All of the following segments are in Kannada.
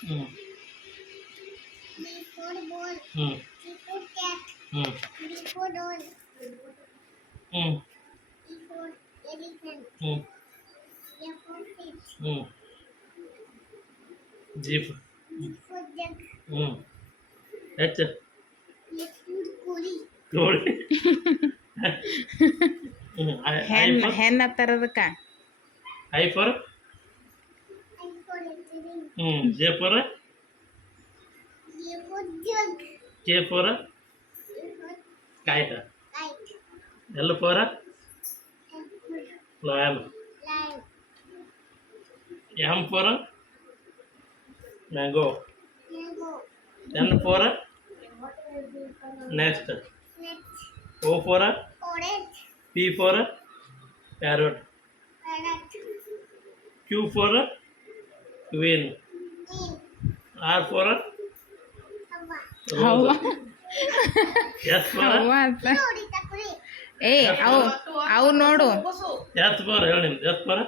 ಹ್ಞೂ B for ball. ಹ್ಞೂ C for cat. ಹ್ಞೂ D for doll. ಹ್ಞೂ E for elephant. ಹ್ಞೂ F for fish. ಹ್ಞೂ ಜೀಪ್ G for jug. ಹ್ಞೂ ಹೆಚ್ಚು H for ಕೋಳಿ. ನೋಡಿ ಹೆಣ್ಣ ತರದಕ್ಕ I for I for ice-cream. ಹ್ಞೂ J for J for jug. K for L for kite kite. L for M for lion lion. M for mango Mango. N for next Next. O for Orange. P for parrot Parrot. Q for queen Queen. R for Hava. Rose S for ಅವ್ವ ಅಂತ ನೋಡಿ ತಕೊಳ್ಳಿ. ಏ ಅವು ನೋಡು ಎಸ್ ಫಾರ್ ಹೇಳಿ ನಿಮ್ದು ಎಸ್ ಫಾರ್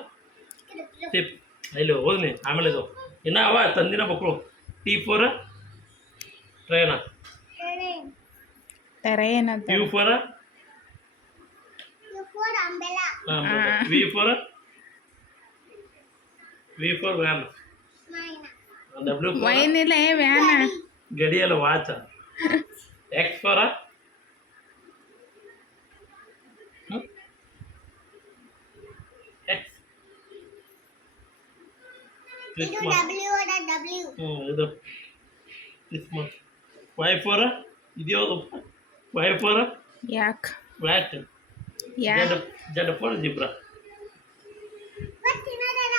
ಟಿಪ್ ಇಲ್ಲಿ ಹೋದ್ನಿ ಆಮೇಲೆ ಇದು ಇನ್ನು ಅವ ತಂದಿನ ಮಕ್ಕಳು ಟಿ ಫಾರ್ ಟ್ರೈನ Train. ತರ ಏನಂತ U for U for umbrella. V for van Mine. W for wine ಇಲ್ಲ ವ್ಯಾನ ಗಡಿಯಲ್ಲ ವಾಚ ಎಕ್ಸ್ ಫಾರ್ ಎಕ್ಸ್ ಇದು ಕ್ರಿಸ್ಮಸ್ W ಅದ W. ಇದು ಕ್ರಿಸ್ಮಸ್ ವೈ ಫಾರ್ ಇದ್ಯಾವುದು ವೈ ಫಾರ್ ಯಾಕ ವ್ಯಾಟ್ ಯಾಕ ಜಡ್ ಫಾರ್ ಜಿಬ್ರಾ ಗೊತ್ತಿನದಲ್ಲ.